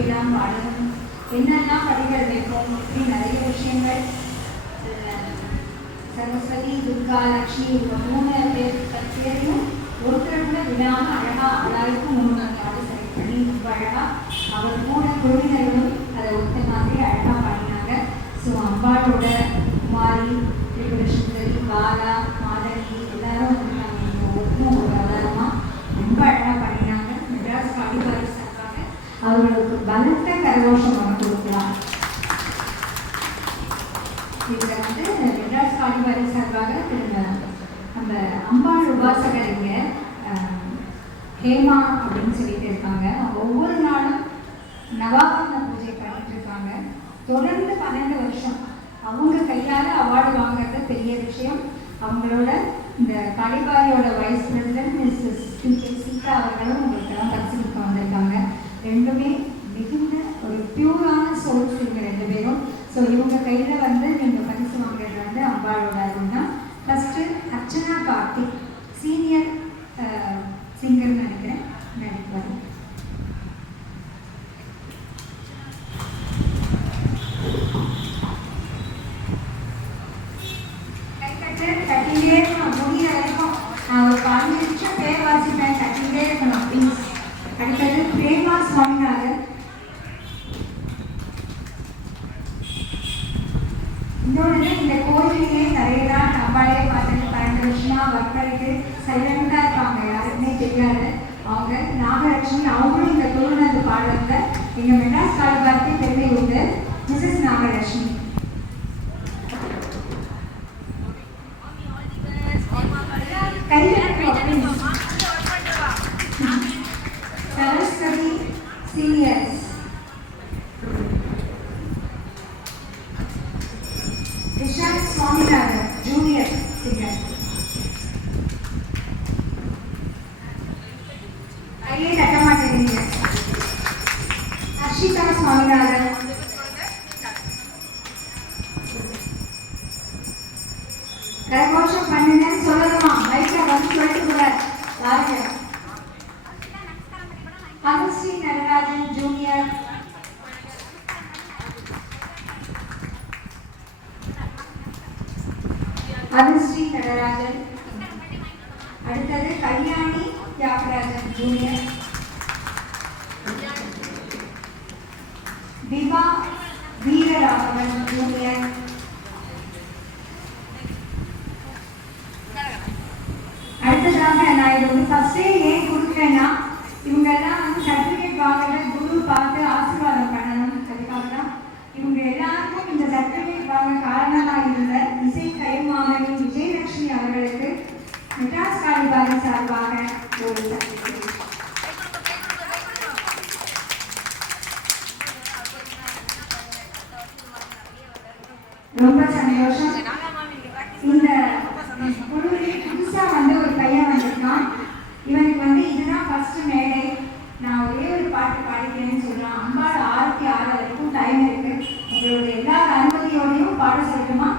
எப்படியெல்லாம் பாடணும், என்னெல்லாம் படிகள் வைப்போம், இப்படி நிறைய விஷயங்கள். சரஸ்வதி, துர்கா, லக்ஷ்மி இவங்க 3 பேரையும் ஒருத்தர் கூட விடாமல் அழகாக ஆளாய்க்கும் 3 நாள் செலக்ட் பண்ணி ரொம்ப அழகாக அவர் கூட குழுவினர்களும் அதை ஒருத்த மாதிரி அழகாக பாடினாங்க. ஸோ அம்பாளோட குமாரி, திரிபுரசுந்தரி, பாலா, மாதவி எல்லாரும் வந்து ஒருத்தரும் ஒரு ஆதாரமாக ரொம்ப அழகாக பாடினாங்க. மெட்ராஸ் காளிபாரி சார்பாக அவர்களுக்கு பலத்த கரகோஷம் ஒன்று கொடுக்கலாம். இதில் வந்து மெட்ராஸ் காளிபாரி சார்பாக நம்ம அம்பாள் உபாசகர் இங்கே ஹேமா அப்படின்னு சொல்லிட்டு இருக்காங்க. அவங்க ஒவ்வொரு நாளும் நவாபரண பூஜை பண்ணிட்டு இருக்காங்க. தொடர்ந்து 12 வருஷம் அவங்க கையால் அவார்டு வாங்குறது பெரிய விஷயம். அவங்களோட இந்த காளிபாரியோட வைஸ் பிரசிடென்ட் மிஸ்ஸஸ் சீதா அவர்களும் உங்களுக்கெல்லாம் பரிசீலிக்க வந்திருக்காங்க. ரெண்டுமே மிகுந்த ஒரு பியூரான சோல்ஸ் இவங்க 2 பேரும். ஸோ இவங்க கையில் வந்து நீங்கள் பரிசு வாங்குறது வந்து அம்பாளோட அதுன்னா. ஃபஸ்ட்டு அர்ச்சனா கார்த்திக், சீனியர் சிங்கர்னு நினைக்கிறேன், நடிப்பார். கட்டிகிட்டே இருக்கணும், முடிய வரைக்கும் நான் ஒரு 5 நிமிஷம் பேர் வாசிப்பேன், கட்டிகிட்டே இருக்கணும் ப்ளீஸ். அடுத்தது பிரேமா சுவாமிநாதன். இன்னொன்று, இந்த கோயிலே நிறைய தான் நம்மளே பார்த்துட்டு 12 வருஷமா ஒர்க் பண்ணிட்டு சைலண்டாக இருப்பாங்க, யாருக்குமே தெரியாது. அவங்க நாகலட்சுமி, அவங்களும் இந்த தொழுநந்து பாடுறதுல எங்கள் மெட்ராஸ் காளிபாரிக்கு பெருமை உண்டு. Mrs Nagalakshmi. Saraswati seniors. Vishal Swaminathan junior singer. கையே தட்ட மாட்டேங்க. ஹர்ஷிதா சுவாமிநாதன். கரகோஷம் பண்ணுங்கன்னு சொல்லணுமா? மைக்ல வந்து சொல்லிட்டு கூட யாருங்க? அனுஸ்ரீ நடராஜன் ஜூனியர். அனுஸ்ரீ நடராஜன். அடுத்தது கல்யாணி தியாகராஜன் ஜூனியர். விபா வீரராகவன் ஜூனியர். அடுத்ததாக நான் இது வந்து ஃபர்ஸ்டே ஏன் கொடுக்குறேன்னா, இவங்கெல்லாம் வந்து சர்டிஃபிகேட் வாங்குறத குரு பார்த்து ஆசீர்வாதம் பண்ணணும். அதுக்காக தான் இவங்க எல்லாருக்கும் இந்த சர்டிஃபிகேட் வாங்க காரணமாக இருந்த இசை கைமாமணி விஜயலட்சுமி அவர்களுக்கு மெட்ராஸ் காளிபாரி சார்பாக ஒரு சர்டிஃபிகேட். ரொம்ப சந்தோஷம். இந்த குழுவில் புதுசாக வந்து ஒரு பையன் வந்திருக்கான். இவனுக்கு வந்து இதுதான் ஃபர்ஸ்ட் மேடை. நான் ஒரே ஒரு பாட்டு பாடிக்கிறேன்னு சொல்கிறான். அம்பாள் 6 வரைக்கும் டைம் இருக்கு. உங்களோட எல்லா அனுமதியோடையும் பாட சொல்லட்டுமா?